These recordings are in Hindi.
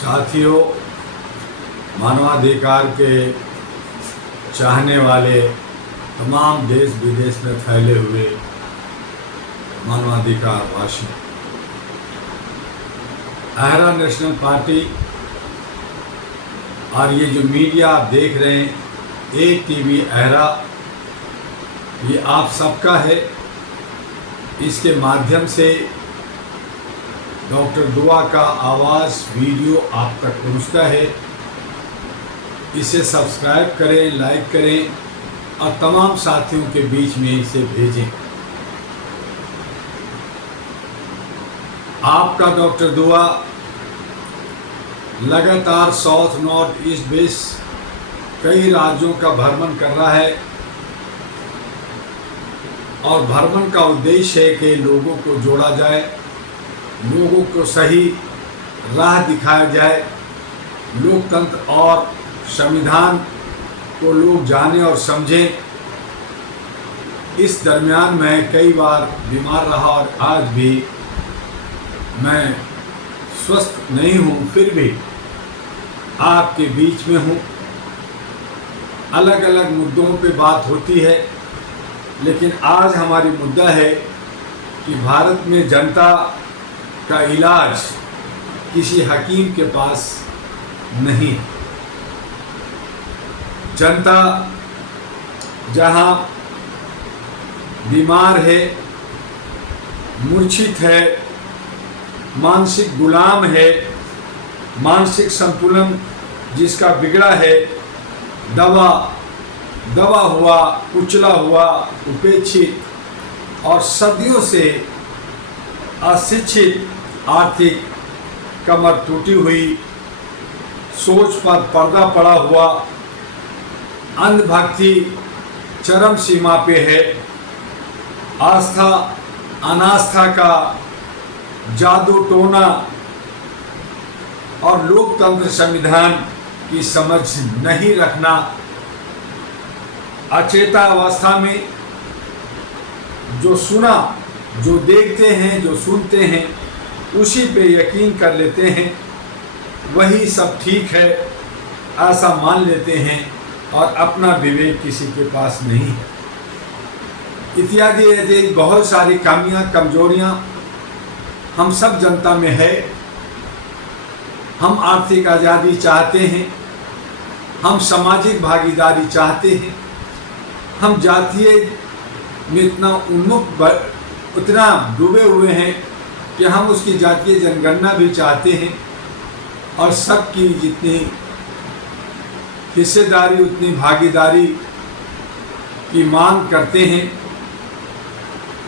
साथियों, मानवाधिकार के चाहने वाले तमाम देश विदेश में फैले हुए मानवाधिकार वासी, अहरा नेशनल पार्टी और ये जो मीडिया आप देख रहे हैं, एक टीवी अहरा, ये आप सबका है। इसके माध्यम से डॉक्टर दुआ का आवाज़ वीडियो आप तक पहुंचता है। इसे सब्सक्राइब करें, लाइक करें और तमाम साथियों के बीच में इसे भेजें। आपका डॉक्टर दुआ लगातार साउथ, नॉर्थ, ईस्ट, वेस्ट कई राज्यों का भ्रमण कर रहा है और भ्रमण का उद्देश्य है कि लोगों को जोड़ा जाए, लोगों को सही राह दिखाया जाए, लोकतंत्र और संविधान को लोग जाने और समझें। इस दरमियान मैं कई बार बीमार रहा और आज भी मैं स्वस्थ नहीं हूँ, फिर भी आपके बीच में हूँ। अलग अलग मुद्दों पे बात होती है, लेकिन आज हमारी मुद्दा है कि भारत में जनता का इलाज किसी हकीम के पास नहीं। जनता जहां बीमार है, मूर्छित है, मानसिक गुलाम है, मानसिक संतुलन जिसका बिगड़ा है, दबा हुआ, कुचला हुआ, उपेक्षित और सदियों से अशिक्षित, आर्थिक कमर टूटी हुई, सोच पर पर्दा पड़ा हुआ, अंधभक्ति चरम सीमा पे है, आस्था अनास्था का जादू टोना और लोकतंत्र संविधान की समझ नहीं रखना, अचेता अवस्था में जो सुना, जो देखते हैं, जो सुनते हैं, उसी पे यकीन कर लेते हैं, वही सब ठीक है ऐसा मान लेते हैं और अपना विवेक किसी के पास नहीं है। इत्यादि ऐसे बहुत सारी कमियां, कमजोरियां हम सब जनता में है। हम आर्थिक आज़ादी चाहते हैं, हम सामाजिक भागीदारी चाहते हैं, हम जातीय में उतना डूबे हुए हैं कि हम उसकी जातीय जनगणना भी चाहते हैं और सबकी जितनी हिस्सेदारी उतनी भागीदारी की मांग करते हैं।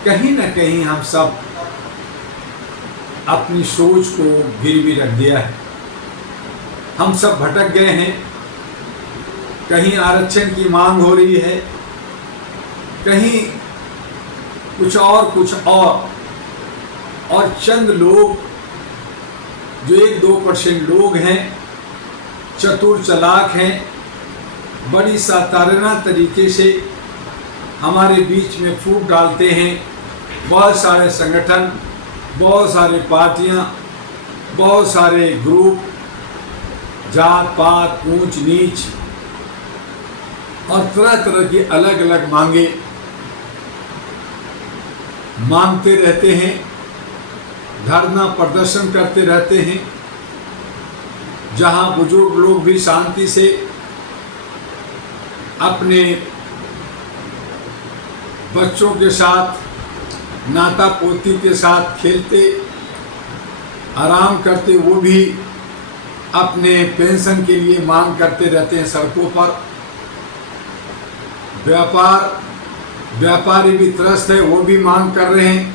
कहीं न कहीं हम सब अपनी सोच को गिरवी रख दिया है। हम सब भटक गए हैं। कहीं आरक्षण की मांग हो रही है, कहीं कुछ और चंद लोग जो 1-2% लोग हैं, चतुर चालाक हैं, बड़ी साताराना तरीके से हमारे बीच में फूट डालते हैं। बहुत सारे संगठन, बहुत सारे पार्टियां, बहुत सारे ग्रुप, जात पात, ऊंच नीच और तरह तरह की अलग अलग मांगे मांगते रहते हैं, धरना प्रदर्शन करते रहते हैं। जहां बुजुर्ग लोग भी शांति से अपने बच्चों के साथ, नाता पोती के साथ खेलते, आराम करते, वो भी अपने पेंशन के लिए मांग करते रहते हैं सड़कों पर। व्यापारी भी त्रस्त है, वो भी मांग कर रहे हैं।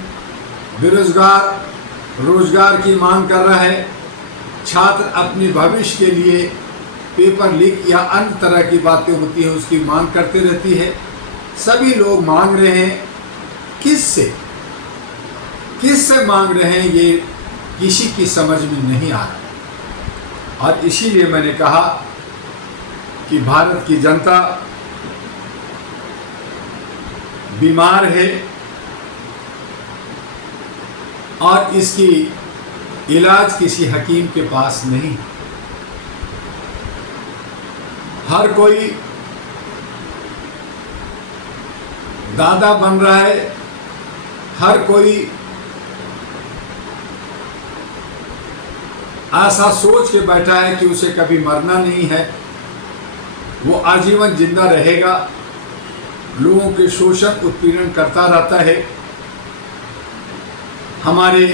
बेरोजगार रोजगार की मांग कर रहा है। छात्र अपने भविष्य के लिए पेपर लीक या अन्य तरह की बातें होती हैं, उसकी मांग करते रहती है। सभी लोग मांग रहे हैं। किससे मांग रहे हैं, ये किसी की समझ में नहीं आ रहा। और इसीलिए मैंने कहा कि भारत की जनता बीमार है और इसकी इलाज किसी हकीम के पास नहीं। हर कोई दादा बन रहा है, हर कोई ऐसा सोच के बैठा है कि उसे कभी मरना नहीं है, वो आजीवन जिंदा रहेगा, लोगों के शोषण उत्पीड़न करता रहता है। हमारे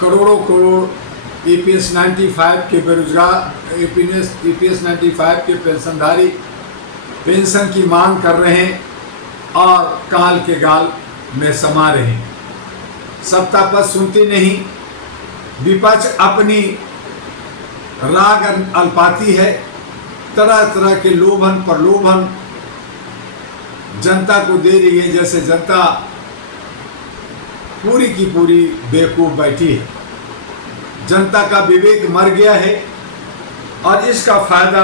करोड़ों करोड़ EPS 95 के बेरोजगार, EPS 95 के पेंशनधारी पेंशन की मांग कर रहे हैं और काल के गाल में समा रहे हैं। सत्ता पर सुनती नहीं, विपक्ष अपनी राग अल्पाती है, तरह तरह के लोभन प्रलोभन जनता को दे रही है, जैसे जनता पूरी की पूरी बेवकूफ बैठी है। जनता का विवेक मर गया है और इसका फायदा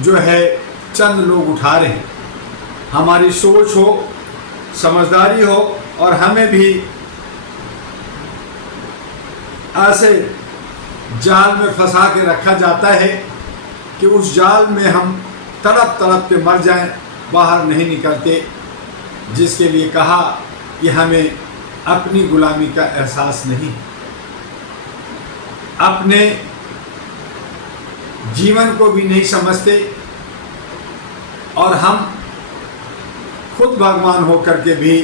जो है चंद लोग उठा रहे हैं। हमारी सोच हो, समझदारी हो और हमें भी ऐसे जाल में फंसा के रखा जाता है कि उस जाल में हम तड़प तड़प के मर जाएं, बाहर नहीं निकलते, जिसके लिए कहा कि हमें अपनी गुलामी का एहसास नहीं, अपने जीवन को भी नहीं समझते और हम खुद भगवान होकर के भी,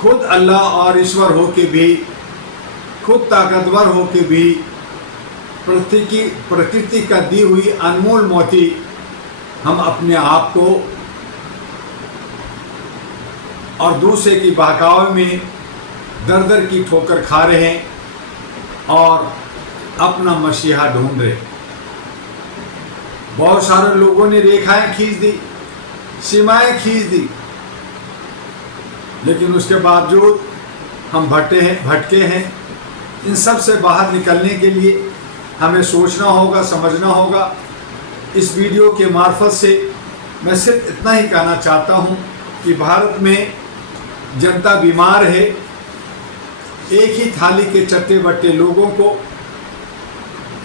खुद अल्लाह और ईश्वर हो के भी, खुद ताकतवर हो के भी प्रकृति का दी हुई अनमोल मोती हम अपने आप को और दूसरे की बहकावे में दर दर की ठोकर खा रहे हैं और अपना मसीहा ढूंढ रहे। बहुत सारे लोगों ने रेखाएं खींच दी, सीमाएं खींच दी, लेकिन उसके बावजूद हम भटके हैं। इन सब से बाहर निकलने के लिए हमें सोचना होगा, समझना होगा। इस वीडियो के मार्फत से मैं सिर्फ इतना ही कहना चाहता हूं कि भारत में जनता बीमार है। एक ही थाली के चट्टे बट्टे लोगों को,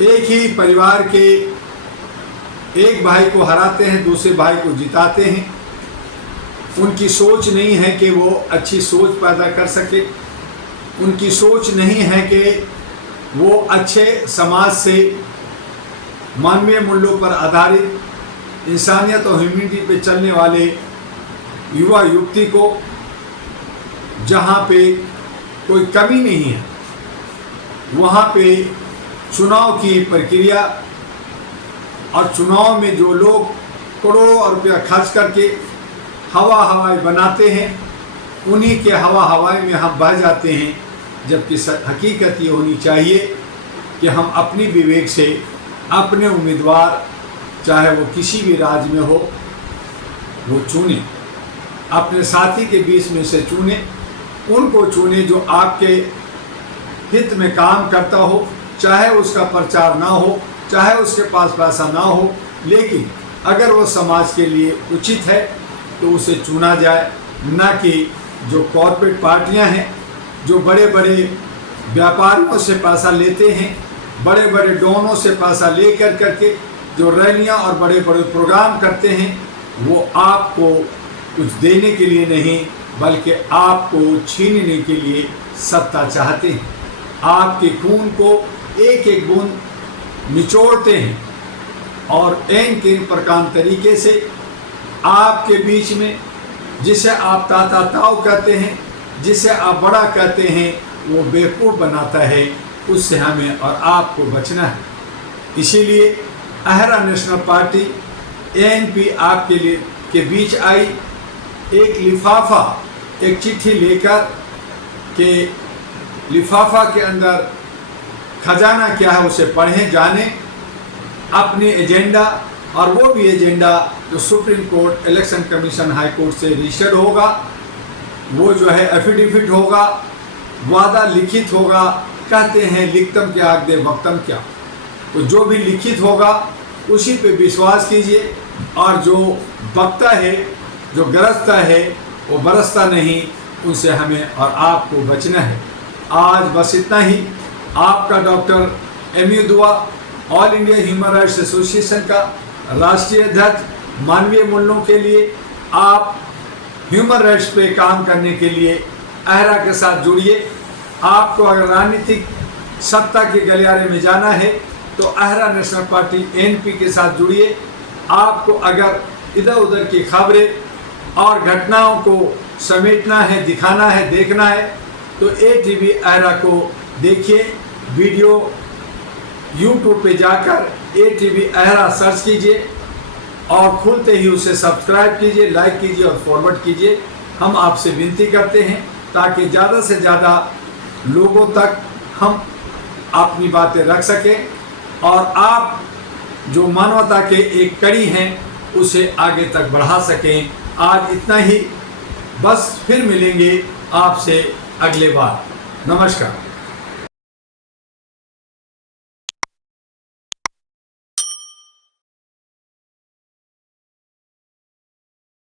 एक ही परिवार के एक भाई को हराते हैं, दूसरे भाई को जिताते हैं। उनकी सोच नहीं है कि वो अच्छी सोच पैदा कर सके, उनकी सोच नहीं है कि वो अच्छे समाज से मानवीय मूल्यों पर आधारित इंसानियत और ह्यूमैनिटी पे चलने वाले युवा युवती को, जहाँ पे कोई कमी नहीं है, वहाँ पे चुनाव की प्रक्रिया और चुनाव में जो लोग करोड़ों रुपया खर्च करके हवा हवाई बनाते हैं, उन्हीं के हवा हवाई में हम बह जाते हैं। जबकि हकीकत ये होनी चाहिए कि हम अपनी विवेक से अपने उम्मीदवार, चाहे वो किसी भी राज्य में हो, वो चुने, अपने साथी के बीच में से चुने, उनको चुने जो आपके हित में काम करता हो, चाहे उसका प्रचार ना हो, चाहे उसके पास पैसा ना हो, लेकिन अगर वो समाज के लिए उचित है तो उसे चुना जाए। ना कि जो कॉर्पोरेट पार्टियां हैं, जो बड़े बड़े व्यापारियों से पैसा लेते हैं, बड़े बड़े डॉनों से पैसा ले करके जो रैलियां और बड़े बड़े प्रोग्राम करते हैं, वो आपको कुछ देने के लिए नहीं बल्कि आपको छीनने के लिए सत्ता चाहते हैं। आपके खून को एक एक बूंद निचोड़ते हैं और एन प्रकार तरीके से आपके बीच में, जिसे आप ताऊ कहते हैं, जिसे आप बड़ा कहते हैं, वो बेवकूफ़ बनाता है। उससे हमें और आपको बचना है। इसीलिए अहरा नेशनल पार्टी ANP आपके लिए के बीच आई, एक लिफाफा, एक चिट्ठी लेकर के लिफाफा के अंदर खजाना क्या है उसे पढ़ें, जानें, अपने एजेंडा, और वो भी एजेंडा जो supreme court, election commission, high court से रजिस्टर्ड होगा, वो जो है एफिडेविट होगा, वादा लिखित होगा। कहते हैं लिखतम क्या आग दे वक्तम क्या, तो जो भी लिखित होगा उसी पे विश्वास कीजिए, और जो बकता है, जो गरजता है, वो बरसता नहीं। उनसे हमें और आपको बचना है। आज बस इतना ही। आपका डॉक्टर MU दुआ all India human rights association का राष्ट्रीय अध्यक्ष, मानवीय मूल्यों के लिए आप ह्यूमन राइट्स पे काम करने के लिए अहरा के साथ जुड़िए। आपको अगर राजनीतिक सत्ता के गलियारे में जाना है तो अहरा नेशनल पार्टी ANP के साथ जुड़िए। आपको अगर इधर उधर की खबरें और घटनाओं को समेटना है, दिखाना है, देखना है तो ATV अहरा को देखिए। वीडियो YouTube पे जाकर ATV अहरा सर्च कीजिए और खुलते ही उसे सब्सक्राइब कीजिए, लाइक कीजिए और फॉरवर्ड कीजिए। हम आपसे विनती करते हैं ताकि ज़्यादा से ज़्यादा लोगों तक हम अपनी बातें रख सकें और आप जो मानवता के एक कड़ी हैं उसे आगे तक बढ़ा सकें। आज इतना ही, बस फिर मिलेंगे आपसे अगले बार। नमस्कार।